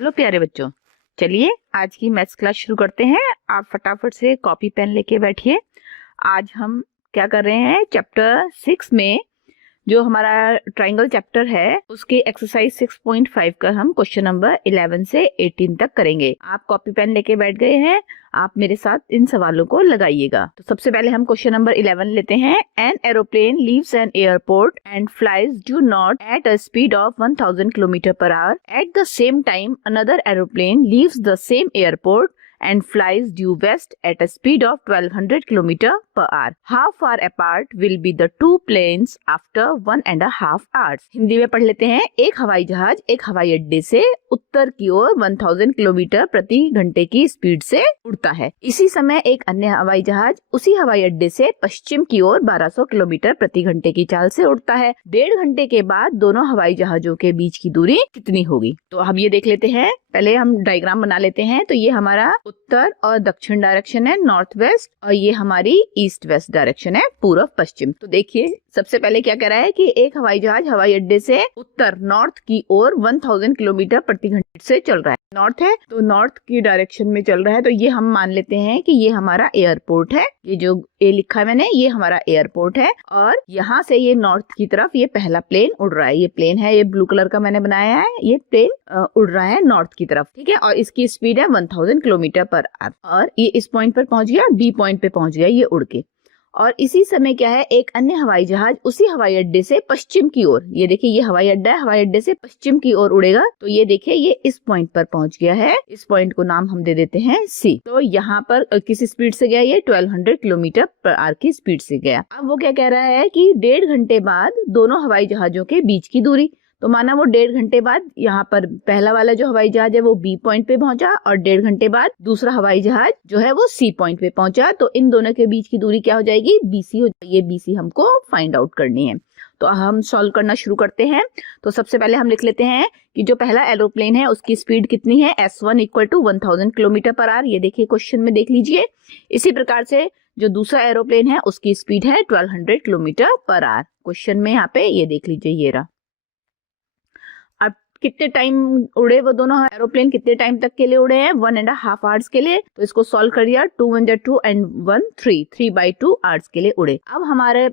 Hello प्यारे बच्चों, चलिए आज की मैथ्स क्लास शुरू करते हैं। आप फटाफट से कॉपी पेन लेके बैठिए। आज हम क्या कर रहे हैं, चैप्टर 6 में जो हमारा ट्रायंगल चैप्टर है उसके एक्सरसाइज 6.5 का हम क्वेश्चन नंबर 11 से 18 तक करेंगे। आप कॉपी पेन लेके बैठ गए हैं, आप मेरे साथ इन सवालों को लगाइएगा। तो सबसे पहले हम क्वेश्चन नंबर 11 लेते हैं। An aeroplane leaves an airport and flies due not at a speed of 1000 kilometre per our. At the same time another aeroplane leaves the same airport and flies due west at a speed of 1200 km per hour. How far apart will be the two planes after 1.5 hours? Hindi में पढ़ लेते हैं। एक हवाई जहाज एक हवाई अड्डे से उत्तर की ओर 1000 किलोमीटर प्रति घंटे की स्पीड से उड़ता है। इसी समय एक अन्य हवाई जहाज उसी हवाई अड्डे से पश्चिम की ओर 1200 किलोमीटर प्रति घंटे की चाल से उड़ता है। 1.5 घंटे के बाद दोनों हवाई जहाजों के बीच की दूरी कितनी होगी? तो हम ये देख लेते हैं। पहले हम डायग्राम बना लेते हैं। तो ये हमारा उत्तर और दक्षिण डायरेक्शन है, नॉर्थ वेस्ट, और ये हमारी ईस्ट वेस्ट डायरेक्शन है, पूर्व पश्चिम। तो देखिए सबसे पहले क्या कह रहा है कि एक हवाई जहाज हवाई अड्डे से उत्तर नॉर्थ की ओर 1000 किलोमीटर प्रति घंटे से चल रहा है। नॉर्थ है तो नॉर्थ की डायरेक्शन में चल रहा है। तो ये हम मान लेते हैं कि ये हमारा एयरपोर्ट है। ये जो ए लिखा है मैंने, ये हमारा एयरपोर्ट है और यहाँ से ये नॉर्थ की तरफ ये पहला प्लेन उड़ रहा है। ये प्लेन है, ये ब्लू कलर का मैंने बनाया है। ये प्लेन उड़ रहा है नॉर्थ की तरफ, ठीक है, और इसकी स्पीड है 1000 किलोमीटर पर आवर। और ये इस पॉइंट पर पहुंच गया, बी पॉइंट पे पहुंच गया ये उड़ के। और इसी समय क्या है, एक अन्य हवाई जहाज उसी हवाई अड्डे से पश्चिम की ओर, ये देखिए ये हवाई अड्डा है, हवाई अड्डे से पश्चिम की ओर उड़ेगा। तो ये देखिए ये इस पॉइंट पर पहुंच गया है। इस पॉइंट को नाम हम दे देते हैं सी। तो यहाँ पर किस स्पीड से गया, ये 1200 किलोमीटर पर आवर की स्पीड से गया। अब वो क्या कह रहा है कि 1.5 घंटे बाद दोनों हवाई जहाजों के बीच की दूरी। तो माना वो 1.5 घंटे बाद यहाँ पर पहला वाला जो हवाई जहाज है वो बी पॉइंट पे पहुंचा और 1.5 घंटे बाद दूसरा हवाई जहाज जो है वो सी पॉइंट पे पहुंचा। तो इन दोनों के बीच की दूरी क्या हो जाएगी, बीसी हो जाएगी। ये बीसी हमको फाइंड आउट करनी है। तो हम सॉल्व करना शुरू करते हैं। तो सबसे पहले हम लिख लेते हैं कि जो पहला एरोप्लेन है उसकी स्पीड कितनी है, S1 equal to 1000 kilometre per hour. ये देखिए क्वेश्चन में देख लीजिए। इसी प्रकार से जो दूसरा एरोप्लेन है उसकी स्पीड है 1200 किलोमीटर पर आवर। क्वेश्चन में यहाँ पे ये देख लीजिए, ये रहा। कितने टाइम उड़े वो दोनों एरोप्लेन, कितने टाइम तक के लिए उड़े हैं, 1.5 आवर्स के लिए। तो इसको सॉल्व कर दिया, 2 1 2 एंड 1 3 3/2 आवर्स के लिए उड़े। अब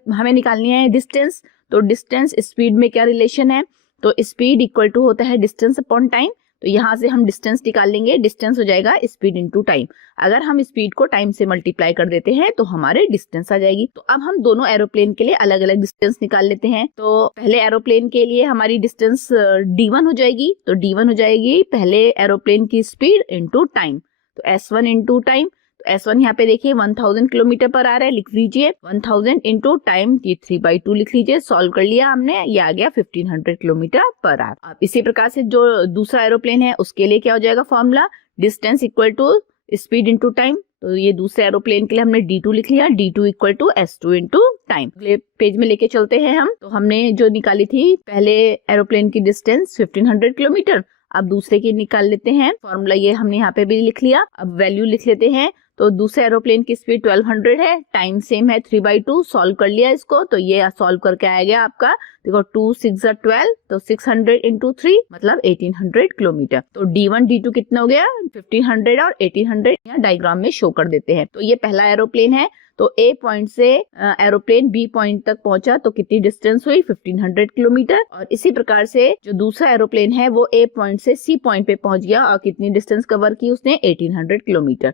हमें निकालनी है डिस्टेंस। तो डिस्टेंस स्पीड में क्या रिलेशन है, तो स्पीड इक्वल टू होता है डिस्टेंस अपॉन टाइम। तो यहाँ से हम डिस्टेंस निकाल लेंगे। डिस्टेंस हो जाएगा स्पीड इनटू टाइम। अगर हम स्पीड को टाइम से मल्टीप्लाई कर देते हैं तो हमारे डिस्टेंस आ जाएगी। तो अब हम दोनों एरोप्लेन के लिए अलग अलग डिस्टेंस निकाल लेते हैं। तो पहले एरोप्लेन के लिए हमारी डिस्टेंस D1 हो जाएगी। तो D1 हो जाएगी पहले एरोप्लेन की स्पीड इनटू टाइम। तो S1 इनटू टाइम। तो S1 यहाँ पे देखिए 1000 किलोमीटर पर आ रहा है, लिख लीजिए 1000 इंटू टाइम, ये 3/2 लिख लीजिए। सॉल्व कर लिया हमने, ये आ गया 1500 किलोमीटर पर आवर। अब इसी प्रकार से जो दूसरा एरोप्लेन है उसके लिए क्या हो जाएगा formula, distance equal to speed into time. तो ये दूसरे एरोप्लेन के लिए हमने D2 लिख लिया, D2 equal to S2 into time. अगले पेज में लेके चलते हैं हम। तो हमने जो निकाली थी पहले एरोप्लेन की डिस्टेंस 1500 किलोमीटर, अब दूसरे की निकाल लेते हैं फॉर्मूला। ये हमने यहाँ पे भी लिख लिया। अब वैल्यू लिख लेते हैं। तो दूसरे एरोप्लेन की स्पीड 1200 है, टाइम सेम है 3/2। सॉल्व कर लिया इसको। तो ये सॉल्व करके आ गया आपका, देखो 2 6 12, तो 600 इंटू 3 मतलब 1800 किलोमीटर। तो D1 D2 कितना हो गया, 1500 और 1800 यहाँ डायग्राम में शो कर देते हैं। तो ये पहला एरोप्लेन है। तो ए पॉइंट से एरोप्लेन बी पॉइंट तक पहुंचा तो कितनी डिस्टेंस हुई, 1500 किलोमीटर। और इसी प्रकार से जो दूसरा एरोप्लेन है वो ए पॉइंट से सी पॉइंट पे पहुंच गया और कितनी डिस्टेंस कवर की उसने, 1800 किलोमीटर।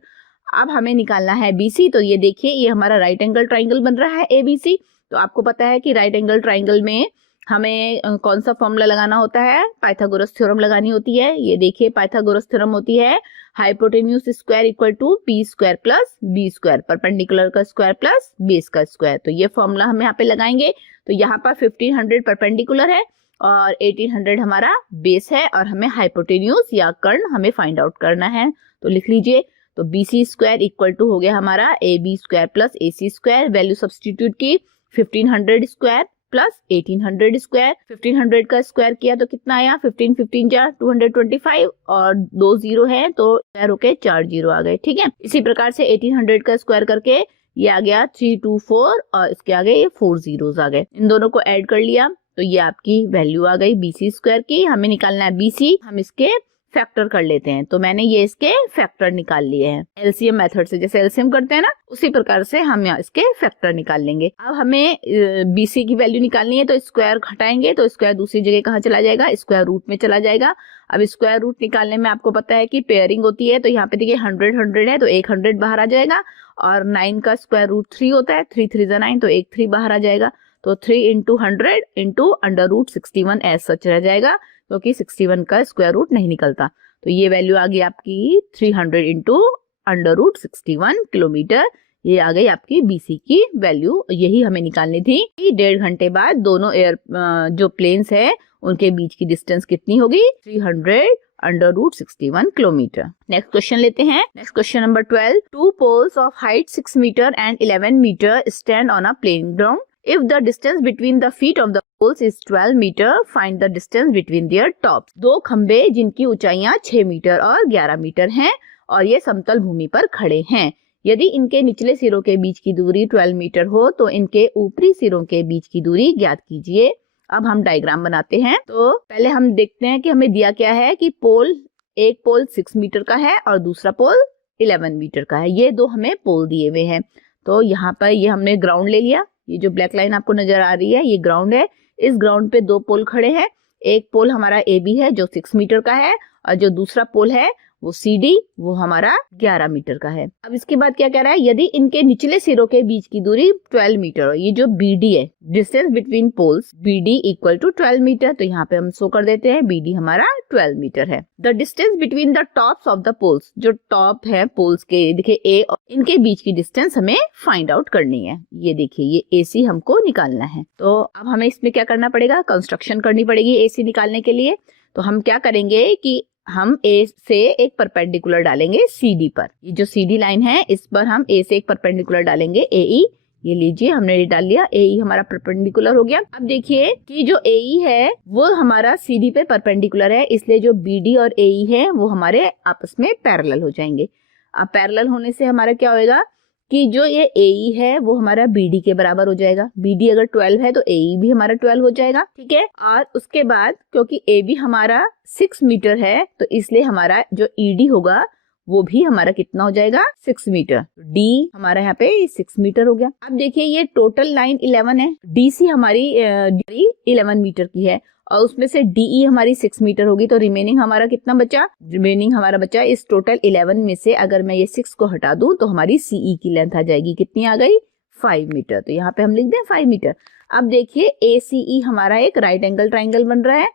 अब हमें निकालना है BC। तो ये देखिए ये हमारा राइट एंगल ट्राइंगल बन रहा है ABC। तो आपको पता है कि राइट एंगल ट्राइंगल में हमें कौन सा फॉर्मूला लगाना होता है, पाइथागोरस थ्योरम लगानी होती है। ये देखिए पाइथागोरस थ्योरम होती है hypotenuse square equal to P square plus B square, perpendicular का स्क्वायर प्लस बेस का स्क्वायर। तो ये फॉर्मूला हम यहाँ पे लगाएंगे। तो यहाँ पर 1500 परपेंडिकुलर है और 1800 हमारा बेस है और हमें हाइपोटेन्यूज या कर्ण हमें फाइंड आउट करना है। तो लिख लीजिए। तो BC स्क्वायर इक्वल टू हो गया हमारा AB square plus AC square. Value substitute की, 1500 स्क्वायर प्लस 1800 स्क्वायर। 1500 का स्क्वायर किया तो कितना आया, 15 15 जा 225 और 2 0 है तो स्क्वायर होके 4 0 आ गए, ठीक है। इसी प्रकार से 1800 का स्क्वायर करके ये आ गया 324 और इसके आगे ये 4 zeros आ गए। इन दोनों को ऐड कर लिया तो ये आपकी वैल्यू आ गई BC स्क्वायर की। हमें निकालना है BC। हम इसके फैक्टर कर लेते हैं। तो मैंने ये इसके फैक्टर निकाल लिए हैं एलसीएम मेथड से, जैसे एलसीएम करते हैं ना उसी प्रकार से हम यहाँ इसके फैक्टर निकाल लेंगे। अब हमें बीसी की वैल्यू निकालनी है, तो स्क्वायर घटाएंगे तो स्क्वायर दूसरी जगह कहाँ चला जाएगा, स्क्वायर रूट में चला जाएगा। अब स्क्वायर रूट निकालने में आपको पता है कि पेयरिंग होती है, तो यहाँ पे देखिए 100 100 है तो एक 100 बाहर आ जाएगा, और 9 का स्क्वायर रूट 3 होता है, 3 3 9 तो एक 3 बाहर आ जाएगा। तो 3 into 100 into under root 61 as such रह जाएगा, क्योंकि 61 का स्क्वायर रूट नहीं निकलता। तो ये वैल्यू आ गई आपकी 300 इंटू अंडर रूट 61 किलोमीटर। ये आ गई आपकी बीसी की वैल्यू। यही हमें निकालनी थी कि 1.5 घंटे बाद दोनों एयर जो प्लेन्स है उनके बीच की डिस्टेंस कितनी होगी, 300 under root 61 kilometre. Next question लेते हैं। Next question number 12। Two poles of height 6 metre and 11 metre stand on a plane ground. If the distance between the feet of the poles is 12 meter, find the distance between their tops. दो खंबे जिनकी ऊंचाइयां 6 metre और 11 metre हैं और ये समतल भूमि पर खड़े हैं। यदि इनके निचले सिरों के बीच की दूरी 12 मीटर हो तो इनके ऊपरी सिरों के बीच की दूरी ज्ञात कीजिए। अब हम डायग्राम बनाते हैं। तो पहले हम देखते हैं कि हमें दिया क्या है कि एक पोल 6 मीटर का है और दूसरा पोल 11 मीटर का है। ये दो हमें पोल दिए हुए हैं। तो यहाँ पर ये हमने ग्राउंड ले लिया। ये जो ब्लैक लाइन आपको नजर आ रही है ये ग्राउंड है। इस ग्राउंड पे दो पोल खड़े हैं। एक पोल हमारा ए बी है जो 6 मीटर का है, और जो दूसरा पोल है वो सी डी वो हमारा 11 मीटर का है। अब इसके बाद क्या कह रहा है, यदि इनके निचले सिरों के बीच की दूरी 12 मीटर हो, ये जो बी डी है, distance between poles B D equal to 12 metre, तो यहाँ पे हम शो कर देते हैं बी डी हमारा 12 मीटर है। The distance between the tops of the poles, जो टॉप है पोल्स के देखिए ए और इनके बीच की डिस्टेंस हमें फाइंड आउट करनी है। ये देखिए ये AC हमको निकालना है। तो अब हमें इसमें क्या करना पड़ेगा, कंस्ट्रक्शन करनी पड़ेगी AC निकालने के लिए। तो हम क्या करेंगे कि हम A से एक परपेंडिकुलर डालेंगे CD पर। ये जो CD लाइन है इस पर हम A से एक परपेंडिकुलर डालेंगे AE। ये लीजिए हमने ये डाल लिया, AE हमारा परपेंडिकुलर हो गया। अब देखिए कि जो AE है वो हमारा CD पे परपेंडिकुलर है, इसलिए जो BD और AE है वो हमारे आपस में पैरेलल हो जाएंगे। अब पैरेलल होने से हमारा क्या होएगा कि जो ये AE है वो हमारा BD के बराबर हो जाएगा। BD अगर 12 है तो AE भी हमारा 12 हो जाएगा, ठीक है। और उसके बाद क्योंकि AB हमारा 6 मीटर है तो इसलिए हमारा जो ED होगा वो भी हमारा कितना हो जाएगा, 6 मीटर। D हमारा यहाँ पे 6 मीटर हो गया। अब देखिए ये टोटल लाइन 11 है। DC हमारी 11 मीटर की है और उसमें से DE हमारी 6 मीटर होगी, तो रिमेनिंग हमारा कितना बचा, रिमेनिंग हमारा बचा इस टोटल 11 में से अगर मैं ये 6 को हटा दूं तो हमारी CE की लेंथ आ जाएगी, कितनी आ गई, 5 मीटर। तो यहाँ पे हम लिख दें 5 मीटर। अब देखिए ACE हमारा एक राइट एंगल ट्राइंगल बन रहा है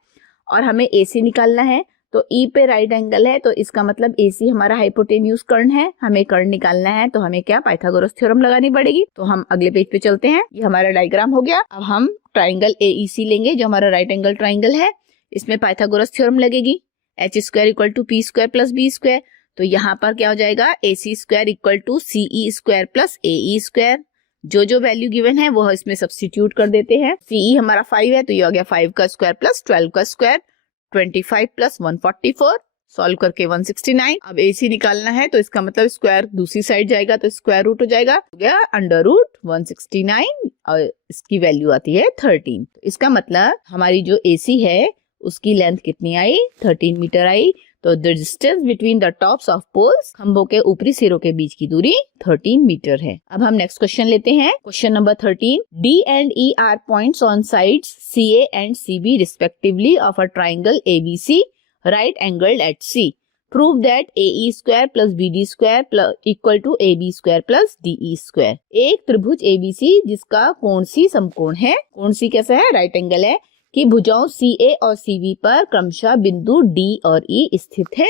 और हमें AC निकालना है। तो E पे राइट एंगल है तो इसका मतलब AC हमारा हाइपोटेन्यूज कर्ण है। हमें कर्ण निकालना है तो हमें क्या, पाइथागोरस थ्योरम लगानी पड़ेगी। तो हम अगले पेज पे चलते हैं। ये हमारा डायग्राम हो गया। अब हम ट्राइंगल AEC लेंगे जो हमारा राइट एंगल ट्राइंगल है। इसमें पाइथागोरस थ्योरम लगेगी, h² equal to p² plus b²। तो यहाँ पर क्या हो जाएगा, AC² equal to CE² plus AE²। जो वैल्यू गिवन है वो इसमें सब्स्टिट्यूट कर देते हैं। CE हमारा 5 है तो ये हो गया 5 का स्क्वायर प्लस 12 का स्क्वायर, 25 प्लस 144, सॉल्व करके 169। अब AC निकालना है तो इसका मतलब स्क्वायर दूसरी साइड जाएगा तो स्क्वायर रूट हो जाएगा, हो गया अंडर रूट 169 और इसकी वैल्यू आती है 13। तो इसका मतलब हमारी जो AC है उसकी लेंथ कितनी आई, 13 मीटर आई। तो the distance between the tops of poles, खंभों के ऊपरी सिरों के बीच की दूरी 13 मीटर है। अब हम नेक्स्ट क्वेश्चन लेते हैं। Question number 13। D and E are points on sides CA and CB respectively of a triangle ABC right angled at C. Prove that AE² plus BD² equal to AB² plus DE²। एक त्रिभुज ABC जिसका कोण C समकोण है, कोण C कैसा है, right angle है, कि भुजाओं CA और CB पर क्रमशः बिंदु D और E स्थित है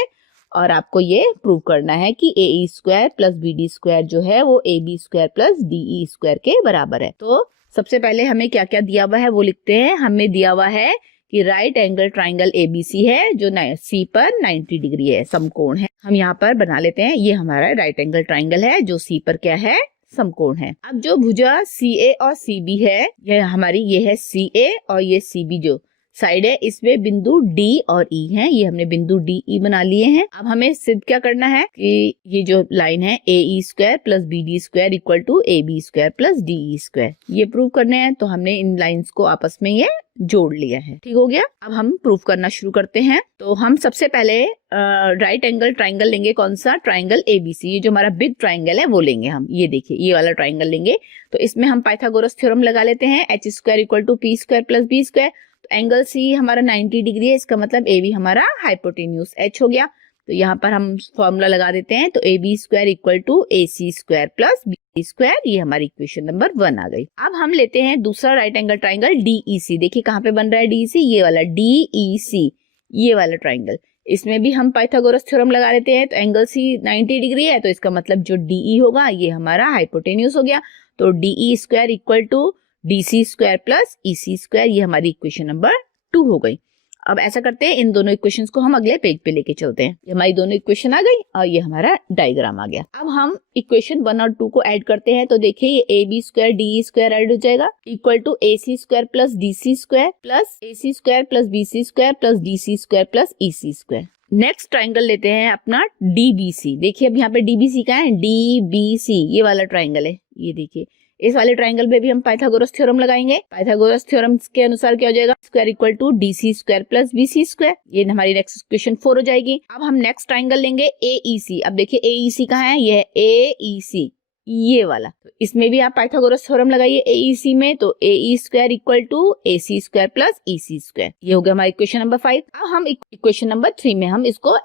और आपको ये प्रूव करना है कि AE² प्लस BD² जो है वो AB² प्लस DE² के बराबर है। तो सबसे पहले हमें क्या क्या दिया हुआ है वो लिखते हैं। हमें दिया हुआ है कि राइट एंगल ट्राइंगल ABC है जो C पर 90 डिग्री है, समकोण है। हम यहाँ पर बना लेते हैं, ये हमारा राइट एंगल ट्राइंगल है जो C पर क्या है, समकोण है। अब जो भुजा CA और CB है ये हमारी, ये है CA और ये CB जो साइड है, इसमें बिंदु डी और ई है, ये हमने बिंदु डी ई बना लिए हैं। अब हमें सिद्ध क्या करना है कि ये जो लाइन है A E square plus B D square equal to A B square plus D E square, ये प्रूव करने हैं। तो हमने इन लाइंस को आपस में ये जोड़ लिया है, ठीक हो गया। अब हम प्रूफ करना शुरू करते हैं। तो हम सबसे पहले राइट एंगल ट्राइंगल लेंगे, कौन सा, ट्राइंगल एबीसी, ये जो हमारा बिग ट्राइंगल है वो लेंगे हम। ये देखिए ये वाला ट्राइंगल लेंगे। तो इसमें हम पाइथागोरस थ्योरम लगा लेते हैं, H square equal to P square plus B square. तो एंगल सी हमारा 90 डिग्री है, इसका मतलब ए बी हमारा हाइपोटेन्यूज एच हो गया। तो यहाँ पर हम फॉर्मूला लगा देते हैं। तो A B square equal to A C square plus B square, ये हमारी इक्वेशन नंबर 1 आ गई। अब हम लेते हैं दूसरा राइट एंगल ट्राइंगल डीईसी। देखिए कहाँ पे बन रहा है डीईसी, ये वाला डीईसी, ये वाला ट्राइंगल। इसमें भी हम पाइथागोरस थ्योरम लगा लेते हैं। तो एंगल सी 90 डिग्री है, तो इसका मतलब जो डीई होगा ये हमारा हाइपोटेन्यूज हो गया। तो DE square equal to DC square plus EC square, ये हमारी इक्वेशन नंबर 2 हो गई। अब ऐसा करते हैं, इन दोनों इक्वेशंस को हम अगले पेज पे लेके चलते हैं। ये हमारी दोनों इक्वेशन आ गई और ये हमारा डायग्राम आ गया। अब हम इक्वेशन 1 और 2 को ऐड करते हैं। तो देखिए ये A B square D square add हो जाएगा equal to A C square plus D C square plus A C square plus B C square plus D C square plus E C square. Next triangle लेते हैं अपना DBC. देखिए अब यहाँ पे DBC का है, डीबीसी ये वाला ट्राइंगल है। ये देखिए इस वाले ट्राइंगल पे भी हम पाइथागोरस थ्योरम लगाएंगे। पाइथागोरस थ्योरम के अनुसार क्या हो जाएगा, square equal to DC square plus BC square, ये हमारी नेक्स्ट इक्वेशन 4 हो जाएगी। अब हम नेक्स्ट ट्राइंगल लेंगे एईसी। अब देखिए एईसी कहाँ है, ये है एईसी, ये वाला। तो इसमें भी आप पाइथागोरस थ्योरम लगाइए एईसी में। तो A square equal to A C square plus E C square, ये हो गया हमारा इक्वेशन नंबर 5। अब हम इक्वेशन नंबर 3 में हम इसको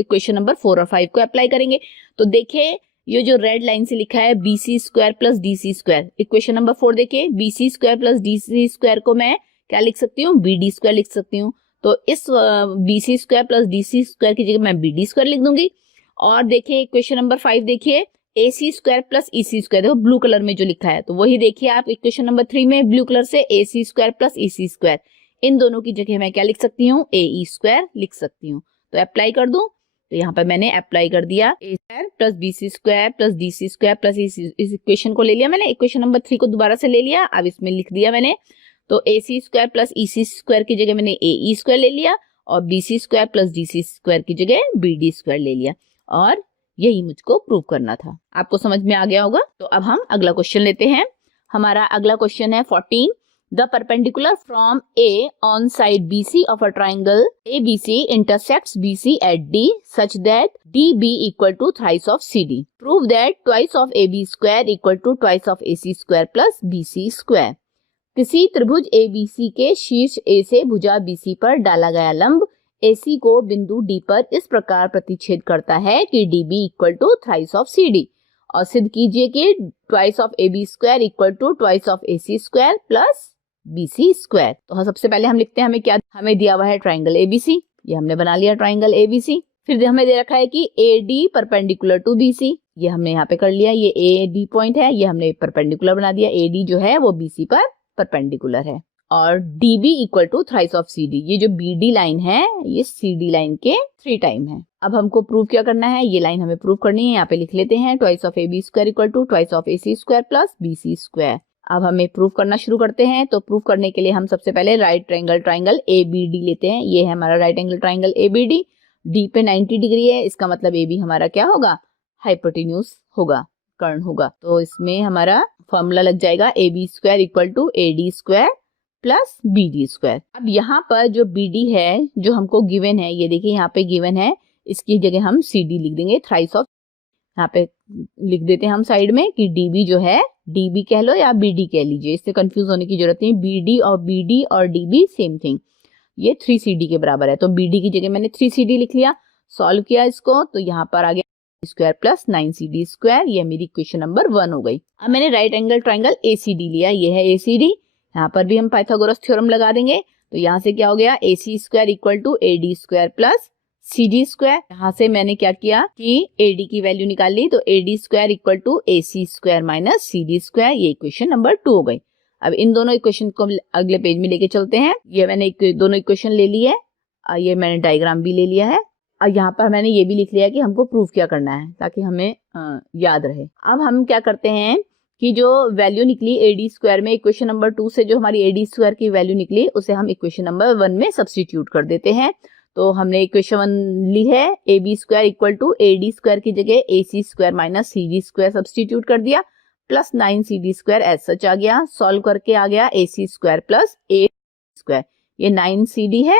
इक्वेशन नंबर 4 और 5 को अप्लाई करेंगे। तो देखिए ये जो रेड लाइन से लिखा है B C square plus D C square, equation number 4 देखिए B C square plus D C square को मैं क्या लिख सकती हूँ, बी डी स्क्वायर लिख सकती हूँ। तो इस B C square plus D C square की जगह मैं बी डी स्क्वायर लिख दूंगी। और देखिए इक्वेशन नंबर 5 देखिए ए C square plus E C square, देखो ब्लू कलर में जो लिखा है, तो वही देखिए आप इक्वेशन नंबर 3 में ब्लू कलर से ए C square plus E C square, इन दोनों की जगह मैं क्या लिख सकती हूँ, ए ई स्क्वायर लिख सकती हूँ। तो अप्लाई कर दूं, तो यहाँ पर मैंने अप्लाई कर दिया, A square plus B C square plus D C square plus इस इक्वेशन को ले लिया मैंने, इक्वेशन नंबर 3 को दोबारा से ले लिया, अब इसमें लिख दिया मैंने। तो A C square plus E C square की जगह मैंने ए ई स्क्वायर ले लिया और B C square plus D C square की जगह बी डी स्क्वायर ले लिया, और यही मुझको प्रूव करना था। आपको समझ में आ गया होगा। तो अब हम अगला क्वेश्चन लेते हैं। हमारा अगला क्वेश्चन है 14। The perpendicular from A on side BC of a triangle ABC intersects BC at D such that DB equal to thrice of CD. Prove that twice of AB square equal to twice of AC square plus BC square. किसी त्रिभुज ABC के शीर्ष A से भुजा BC पर डाला गया लंब AC को बिंदु D पर इस प्रकार प्रतिच्छेद करता है कि DB equal to thrice of CD. और सिद्ध कीजिए कि twice of AB square equal to twice of AC square plus BC square. तो सबसे पहले हम लिखते हैं हमें क्या, हमें दिया हुआ है ट्राइंगल ABC, ये हमने बना लिया ट्राइंगल ABC। फिर हमें दे रखा है कि AD परपेंडिकुलर टू BC, ये हमने यहाँ पे कर लिया, ये AD पॉइंट है, ये हमने परपेंडिकुलर बना दिया, AD जो है वो BC पर परपेंडिकुलर है। और DB equal to thrice of CD, ये जो BD लाइन है ये CD लाइन के 3 टाइम है। अब हमको प्रूव क्या करना है, ये लाइन हमें प्रूव करनी है, यहाँ पे लिख लेते हैं twice of AB square equal to twice of AC square plus BC square. अब हमें प्रूव करना शुरू करते हैं। तो प्रूव करने के लिए हम सबसे पहले राइट एंगल ट्राइंगल ABD लेते हैं। ये है हमारा right angle triangle ABD, D पे 90 डिग्री है, इसका मतलब AB हमारा क्या होगा, हाइपोटेन्यूज होगा, कर्ण होगा। तो इसमें हमारा फॉर्मूला लग जाएगा AB square equal to AD square plus BD square. अब यहाँ पर जो BD है जो हमको गिवन है, ये देखिए यहाँ पे गिवन है, इसकी जगह हम CD लिख देंगे, थ्राइस ऑफ, यहाँ पे लिख देते हैं हम साइड में कि DB जो है, DB कह लो या BD कह लीजिए, इससे कंफ्यूज होने की जरूरत नहीं। BD और DB सेम थिंग, ये 3CD के बराबर है। तो BD की जगह मैंने 3CD लिख लिया, सॉल्व किया इसको, तो यहाँ पर आ गया स्क्वायर प्लस 9CD स्क्वायर, ये मेरी इक्वेशन नंबर 1 हो गई। अब मैंने राइट एंगल ट्राइंगल ACD लिया, ये है ACD, यहाँ पर भी हम पाइथागोरस थ्योरम लगा देंगे। तो यहाँ से क्या हो गया, AC square equal to AD square plus CD square. यहाँ से मैंने क्या किया कि AD की वैल्यू निकाल ली, तो AD square equal to AC square minus CD square, ये इक्वेशन नंबर 2 हो गई। अब इन दोनों इक्वेशन को अगले पेज में लेके चलते हैं। ये मैंने दोनों इक्वेशन ले ली है, ये मैंने डायग्राम भी ले लिया है, और यहाँ पर मैंने ये भी लिख लिया कि हमको प्रूफ क्या करना है ताकि हमें याद रहे। अब हम क्या करते हैं की जो वैल्यू निकली ए डी स्क्वायर में, इक्वेशन नंबर 2 से जो हमारी ए डी स्क्वायर की वैल्यू निकली उसे हम इक्वेशन नंबर 1 में सब्स्टिट्यूट कर देते हैं। तो हमने इक्वेशन 1 ली है, A B square equal to A D square की जगह A C square minus C D square substitute कर दिया, plus 9 C D square as such आ गया, सॉल्व करके आ गया A C square plus A square, ये 9 सी डी है,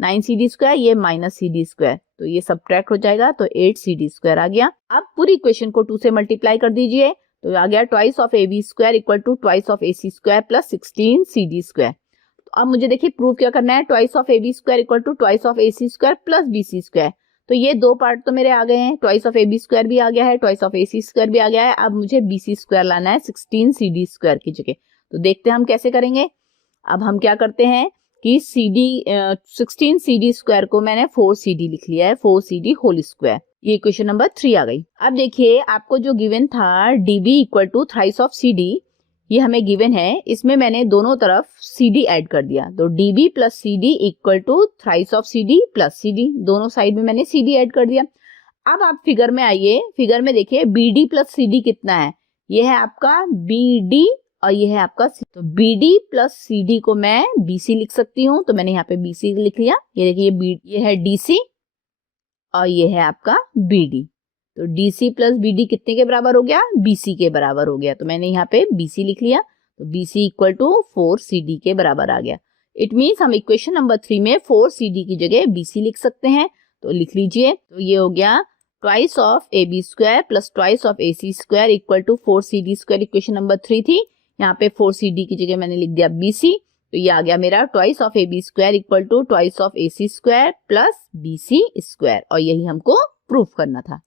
9 सी डी स्क्वायर, ये माइनस सी डी स्क्वायर, तो ये सब्ट्रैक्ट हो जाएगा, तो 8 सी डी स्क्वायर आ गया। अब पूरी इक्वेशन को 2 से मल्टीप्लाई कर दीजिए, तो आ गया twice of A B square equal to twice of A C square plus 16 C D square. तो अब मुझे देखिए प्रूव क्या करना है, twice of A B square equal to twice of A C square plus B C square. तो ये दो पार्ट तो मेरे आ गए हैं, twice of A B square भी आ गया है, twice of A C square भी आ गया है। अब मुझे बी सी स्क्वायर लाना है 16 सी डी स्क्वायर की जगह। तो देखते हैं हम कैसे करेंगे। अब हम क्या करते हैं कि C D 16 C D square को मैंने 4 सी डी लिख लिया है, 4 सी डी होल स्क्वायर। ये इक्वेशन नंबर 3 आ गई। अब देखिए आपको जो गिवन था D B equal to thrice of C D, ये हमें गिवन है, इसमें मैंने दोनों तरफ सी डी एड कर दिया, तो D B plus C D equal to thrice of C D plus C D, दोनों साइड में मैंने सी डी एड कर दिया। अब आप फिगर में आइए, फिगर में देखिए B D plus C D कितना है, ये है आपका बी डी और ये है आपका सी। तो B D plus C D को मैं बी सी लिख सकती हूँ, तो मैंने यहाँ पे बी सी लिख लिया। ये देखिए ये है डी सी और ये है आपका बी डी, तो D C plus B D कितने के बराबर हो गया, बी सी के बराबर हो गया, तो मैंने यहाँ पे बी सी लिख लिया, तो B C equal to 4 C D के बराबर आ गया। इट मीन्स हम इक्वेशन नंबर 3 में 4 सी डी की जगह बी सी लिख सकते हैं, तो लिख लीजिए। तो ये हो गया twice of A B square plus twice of A C square equal to 4 C D square, equation number 3 थी, यहाँ पे 4 सी डी की जगह मैंने लिख दिया बी सी, तो ये आ गया मेरा twice of A B square equal to twice of A C square plus B C square, और यही हमको प्रूव करना था।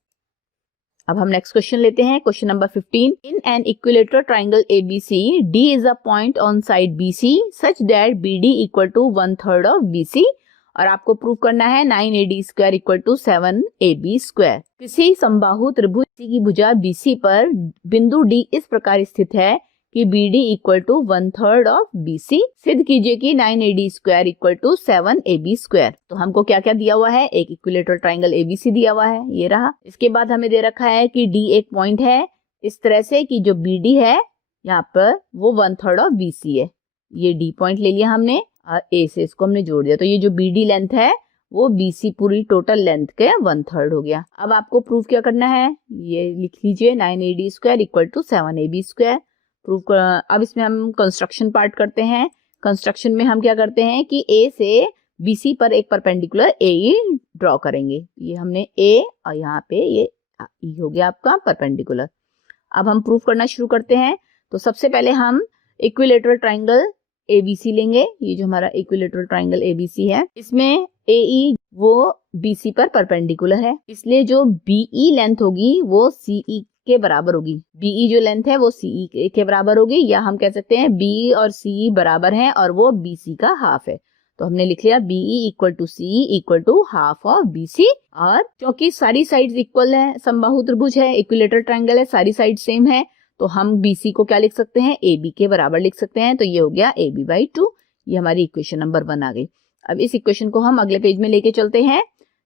अब हम नेक्स्ट क्वेश्चन लेते हैं, question number 15। In an equilateral triangle ABC, D is a point on side BC such that BD equal to 1/3 of BC, और आपको प्रूव करना है 9AD square equal to 7AB square. किसी समबाहु त्रिभुज की भुजा BC पर बिंदु D इस प्रकार स्थित है कि BD equal to 1/3 of BC। सिद्ध कीजिए कि 9AD square equal to 7AB square. तो हमको क्या क्या दिया हुआ है, एक इक्विलेटरल ट्राइंगल ABC दिया हुआ है, ये रहा। इसके बाद हमें दे रखा है कि D एक पॉइंट है इस तरह से कि जो BD है यहाँ पर वो 1/3 ऑफ BC है। ये D पॉइंट ले लिया हमने और A से इसको हमने जोड़ दिया, तो ये जो BD लेंथ है वो BC पूरी टोटल लेंथ के 1/3 हो गया। अब आपको प्रूफ क्या करना है, ये लिख लीजिए 9AD square equal to 7AB square. Proof अब इसमें हम कंस्ट्रक्शन पार्ट करते हैं। कंस्ट्रक्शन में हम क्या करते हैं कि A से BC पर एक परपेंडिकुलर AE ड्रॉ करेंगे। ये हमने A और यहाँ पे ये E हो गया आपका परपेंडिकुलर। अब हम प्रूफ करना शुरू करते हैं। तो सबसे पहले हम इक्विलेटरल ट्राइंगल ABC लेंगे। ये जो हमारा इक्विलेटरल ट्राइंगल ABC है, इसमें AE वो BC पर परपेंडिकुलर है, इसलिए जो BE लेंथ होगी वो CE के बराबर होगी। BE जो लेंथ है वो CE के बराबर होगी, या हम कह सकते हैं BE और CE बराबर हैं और वो BC का हाफ है। तो हमने लिख लिया BE equal to CE equal to half of BC। और क्योंकि सारी साइड्स इक्वल है, समबाहु त्रिभुज है, इक्विलेटरल ट्राइंगल है, सारी साइड सेम है, तो हम BC को क्या लिख सकते हैं, AB के बराबर लिख सकते हैं। तो ये हो गया AB/2। ये हमारी इक्वेशन नंबर 1 आ गई। अब इस इक्वेशन को हम अगले पेज में लेके चलते हैं।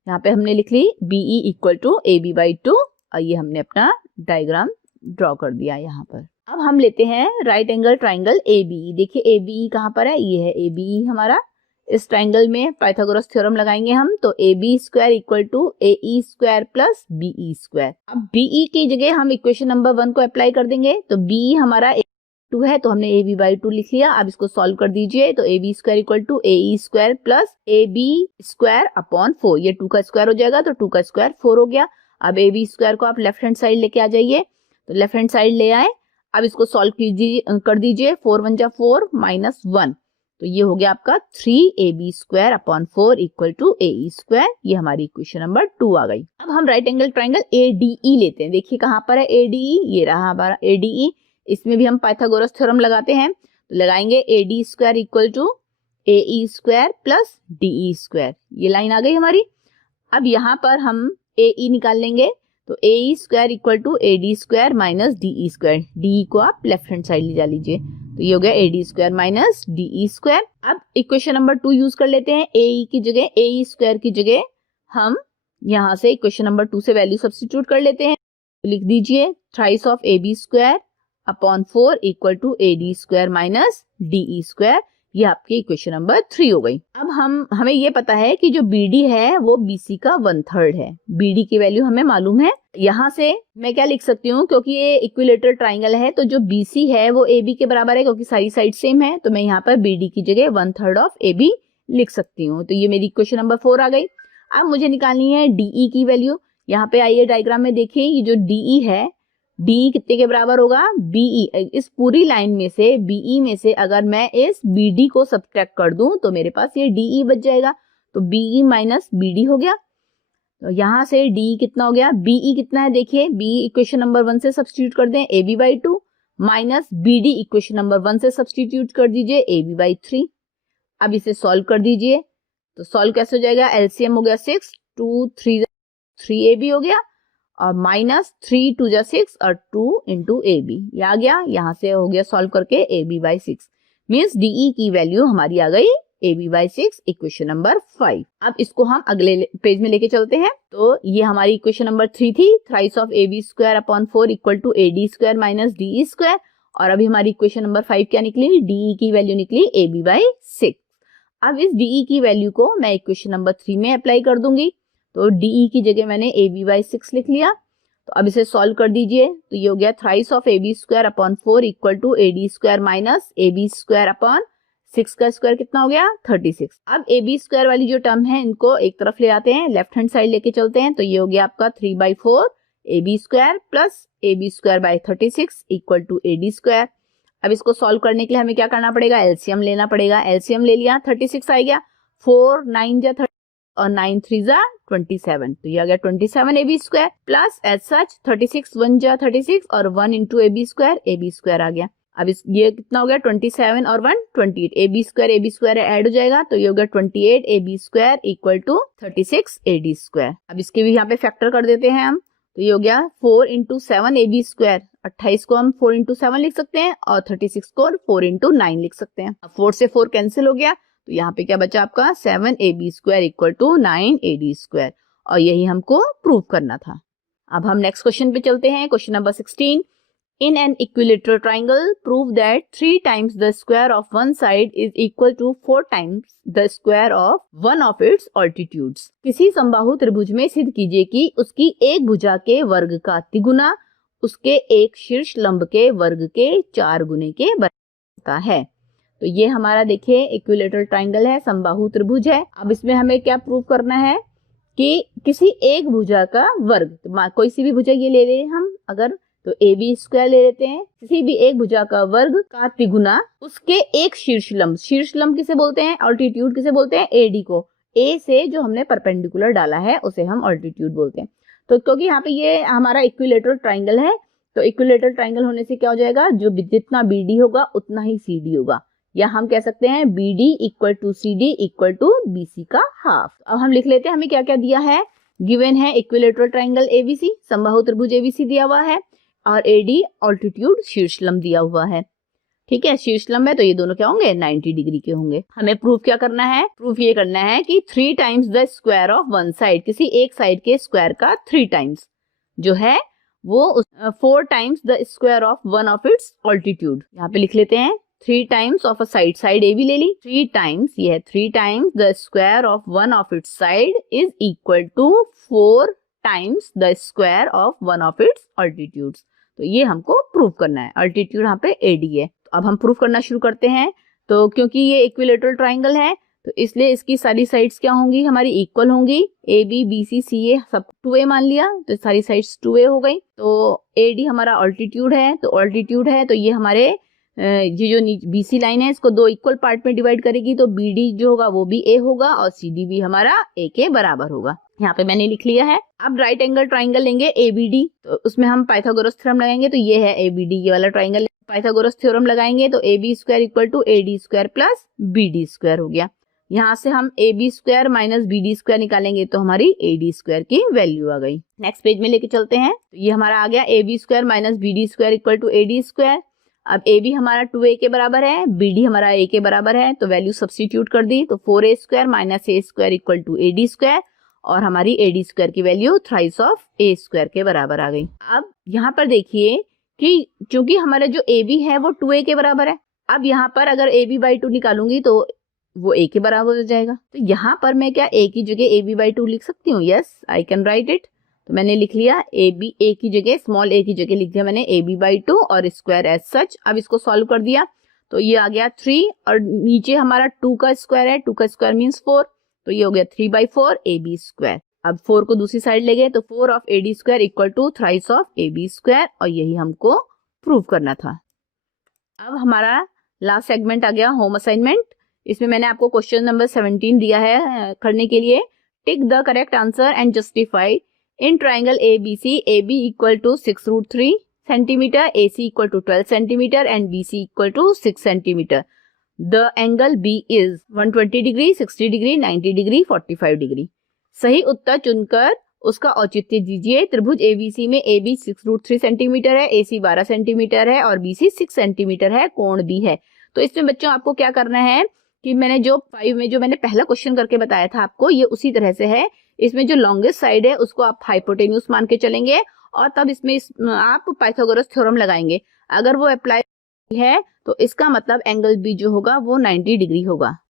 यहाँ पे हमने लिख ली BE इक्वल टू AB/2 और ये हमने अपना डायग्राम ड्रॉ कर दिया यहाँ पर। अब हम लेते हैं राइट एंगल ट्राइंगल ABE। देखिए ABE कहाँ पर है, ये है ABE हमारा। इस ट्राइंगल में पाइथागोरस थ्योरम लगाएंगे हम, तो AB square equal to AE square plus BE square. अब BE की जगह हम इक्वेशन नंबर 1 को अप्लाई कर देंगे, तो BE हमारा 2 है, तो हमने AB/2 लिख लिया। अब इसको सॉल्व कर दीजिए, तो AB square equal to AE square plus AB square upon 4, ये 2 का स्क्वायर हो जाएगा, तो 2 का स्क्वायर 4 हो गया। अब AB स्क्वायर को आप लेफ्ट हैंड साइड लेके आ जाइए, तो लेफ्ट हैंड साइड ले आए। अब इसको सॉल्व कर दीजिए, 4 1 जा 4 माइनस 1, तो ये हो गया आपका 3AB square upon 4 equal to AE square. ये हमारी इक्वेशन नंबर 2 आ गई। अब हम राइट एंगल ट्राइंगल ADE लेते हैं। देखिए कहाँ पर है ADE, ये रहा हमारा ADE। इसमें भी हम पाइथागोरस थ्योरम लगाते हैं, तो लगाएंगे AD square equal to AE square plus DE square. ये लाइन आ गई हमारी। अब यहाँ पर हम AE निकाल लेंगे, तो AE square equal to AD square minus DE square. DE को आप लेफ्ट हैंड साइड ले जा लीजिए, तो ये हो गया AD square minus DE square. अब इक्वेशन नंबर 2 यूज कर लेते हैं। AE की जगह AE स्क्वायर की जगह हम यहाँ से इक्वेशन नंबर 2 से वैल्यू सब्स्टिट्यूट कर लेते हैं। तो लिख दीजिए thrice of AB square upon 4 equal to AD square minus DE square. ये आपकी इक्वेशन नंबर 3 हो गई। अब हमें ये पता है कि जो BD है वो BC का 1/3 है। BD की वैल्यू हमें मालूम है। यहाँ से मैं क्या लिख सकती हूँ, क्योंकि ये इक्विलेटरल ट्राइंगल है तो जो BC है वो AB के बराबर है, क्योंकि सारी साइड सेम है, तो मैं यहाँ पर BD की जगह 1/3 ऑफ AB लिख सकती हूँ। तो ये मेरी इक्वेशन नंबर 4 आ गई। अब मुझे निकालनी है DE की वैल्यू। यहाँ पे आइए डायग्राम में देखिए, ये जो DE है, DE कितने के बराबर होगा, BE। इस पूरी लाइन में से BE में से अगर मैं इस BD को सब्ट्रैक्ट कर दूं तो मेरे पास ये DE बच जाएगा। तो BE माइनस BD हो गया। तो यहाँ से DE कितना हो गया, BE कितना है देखिए, BE इक्वेशन नंबर 1 से सब्स्टिट्यूट कर दें AB/2 minus BD equation number 1 से सब्स्टिट्यूट कर दीजिए AB/3। अब इसे सॉल्व कर दीजिए। तो सॉल्व कैसे हो जाएगा, LCM हो गया 6, 2 3 3AB हो गया, और माइनस 3 2 जा 6 और 2 इंटू AB ये आ गया। यहाँ से हो गया सॉल्व करके AB/6 मीन्स DE की वैल्यू हमारी आ गई AB/6 इक्वेशन नंबर 5। अब इसको हम अगले पेज में लेके चलते हैं। तो ये हमारी इक्वेशन नंबर 3 थी, thrice of AB square upon 4 equal to AD square minus DE square. और अभी हमारी इक्वेशन नंबर 5 क्या निकली, DE की वैल्यू निकली AB/6। अब इस DE की वैल्यू को मैं इक्वेशन नंबर 3 में अप्लाई कर दूंगी। तो DE की जगह मैंने AB/6 लिख लिया। तो अब इसे सॉल्व कर दीजिए। तो ये हो गया thrice of AB square upon 4 equal to AD square minus AB square upon 6 का स्क्वायर कितना हो गया, 36। अब AB स्क्वायर वाली जो टर्म है इनको एक तरफ ले आते हैं, लेफ्ट हैंड साइड लेके चलते हैं। तो ये हो गया आपका 3/4 AB square plus AB square by 36 equal to AD square. अब इसको सॉल्व करने के लिए हमें क्या करना पड़ेगा, LCM लेना पड़ेगा। LCM ले लिया, 36 आ गया, 4 9 जा 30 और 9 3 जा 27। तो ये आ गया 27 AB square plus as such 36 1 जा 36 और 1 इंटू AB स्क्वायर आ गया। अब ये कितना हो गया, 27 और 1 28, AB स्क्वायर ऐड हो जाएगा। तो ये हो गया 28 AB square equal to 36 AD square. अब इसके भी यहाँ पे फैक्टर कर देते हैं हम। तो ये हो गया 4 इंटू 7 AB स्क्वायर, 28 को हम 4 इंटू 7 लिख सकते हैं और 36 को 4 इंटू 9 लिख सकते हैं। अब 4 से 4 कैंसिल हो गया, तो यहाँ पे क्या बचा आपका 7 AB square equal to 9 AD square, और यही हमको प्रूव करना था। अब हम नेक्स्ट क्वेश्चन पे चलते हैं, question number 16। In an equilateral triangle, prove that 3 times the square of one side is equal to 4 times the square of one of its altitudes. किसी समबाहु त्रिभुज में सिद्ध कीजिए कि उसकी एक भुजा के वर्ग का तिगुना उसके एक शीर्ष लंब के वर्ग के 4 गुने के बराबर होता है। तो ये हमारा देखिए इक्विलेटरल ट्राइंगल है, समबाहु त्रिभुज है। अब इसमें हमें क्या प्रूव करना है कि किसी एक भुजा का वर्ग, तो कोई सी भी भुजा ये ले लें हम, अगर तो AB स्क्वायर ले लेते हैं, किसी भी एक भुजा का वर्ग का तिगुना उसके एक शीर्ष लंब किसे बोलते हैं, ऑल्टीट्यूड किसे बोलते हैं, AD को। A से जो हमने परपेंडिकुलर डाला है उसे हम ऑल्टीट्यूड बोलते हैं। तो क्योंकि यहाँ पे ये हमारा इक्विलेटरल ट्राइंगल है, तो इक्विलेटरल ट्राइंगल होने से क्या हो जाएगा, जो जितना BD होगा उतना ही CD होगा, या हम कह सकते हैं BD equal to CD equal to BC का हाफ। अब हम लिख लेते हैं हमें क्या क्या दिया है। गिवन है इक्विलेटरल ट्राइंगल ABC, समबाहु त्रिभुज ABC दिया हुआ है, और AD ऑल्टीट्यूड शीर्ष लंब दिया हुआ है। ठीक है, शीर्ष लंब है तो ये दोनों क्या होंगे, 90 डिग्री के होंगे। हमें प्रूफ क्या करना है, प्रूफ ये करना है कि 3 times the square of one side, किसी एक साइड के स्क्वायर का 3 टाइम्स जो है वो 4 times the square of one of its altitude. यहाँ पे लिख लेते हैं 3 times of a side AB ले ली, 3 टाइम्स, ये है 3 times the square of one of its side is equal to 4 times the square of one of its altitudes. तो ये हमको प्रूव करना है, अल्टीट्यूड यहाँ पे AD है। तो अब हम प्रूव करना शुरू करते हैं। तो क्योंकि ये इक्विलेटरल ट्राइंगल है तो इसलिए इसकी सारी साइड्स क्या होंगी, हमारी इक्वल होंगी। AB BC CA सब 2A मान लिया, तो सारी साइड्स 2A हो गई। तो AD हमारा ऑल्टीट्यूड है, तो ये हमारे ये जो BC लाइन है इसको 2 इक्वल पार्ट में डिवाइड करेगी, तो BD जो होगा वो भी A होगा और CD भी हमारा A के बराबर होगा। यहाँ पे मैंने लिख लिया है। अब राइट एंगल ट्राइंगल लेंगे ABD, तो उसमें हम पाइथागोरस थ्योरम लगाएंगे। तो ये है ABD, ये वाला ट्राइंगल, पाइथागोरस थ्योरम लगाएंगे तो AB square equal to AD square plus BD square हो गया। यहाँ से हम AB square minus BD square निकालेंगे तो हमारी AD स्क्वायर की वैल्यू आ गई। नेक्स्ट पेज में लेके चलते हैं। तो ये हमारा आ गया AB square minus BD square equal to AD square. अब AB हमारा 2A के बराबर है, BD हमारा A के बराबर है, तो वैल्यू सब्स्टिट्यूट कर दी, तो 4A square minus A square equal to AD square, और हमारी AD स्क्वायर की value thrice of A square के बराबर आ गई। अब यहाँ पर देखिए कि चूंकि हमारा जो ए बी है वो 2a के बराबर है। अब यहाँ पर अगर ए बी बाई 2 निकालूंगी तो वो a के बराबर हो जाएगा। तो यहाँ पर मैं क्या a की जगह ab बाई 2 लिख सकती हूँ? Yes, I can write it. तो मैंने लिख लिया a की जगह, स्मॉल a की जगह लिख दिया मैंने ab बाई 2 और स्क्वायर एज सच। अब इसको सॉल्व कर दिया तो ये आ गया 3 और नीचे हमारा 2 का स्क्वायर है, 2 का स्क्वायर मीन्स 4, तो ये हो गया 3 बाई 4 ab स्क्वायर। अब 4 को दूसरी साइड ले गए तो 4 of ad square equal to thrice of ab square, और यही हमको प्रूव करना था। अब हमारा लास्ट सेगमेंट आ गया होम असाइनमेंट। इसमें मैंने आपको क्वेश्चन नंबर 17 दिया है करने के लिए। Tick the correct answer and justify in triangle ABC AB equal to 6√3 centimetre, AC equal to 12 centimetre and BC equal to 6 centimetre. The angle B is 120 degree, 60 degree, 90 degree, 45 degree. सही उत्तर चुनकर उसका औचित्य दीजिए। त्रिभुज ABC में AB 6√3 centimetre है, AC 12 centimetre है और BC 6 सेंटीमीटर है, कोण भी है। तो इसमें बच्चों आपको क्या करना है कि मैंने जो 5 में जो मैंने पहला क्वेश्चन करके बताया था आपको, ये उसी तरह से है। इसमें जो लॉन्गेस्ट साइड है उसको आप हाइपोटेन्यूस मान के चलेंगे और तब इसमें आप पाइथागोरस थ्योरम लगाएंगे। अगर वो अप्लाई है तो इसका मतलब एंगल बी जो होगा वो 90 डिग्री होगा।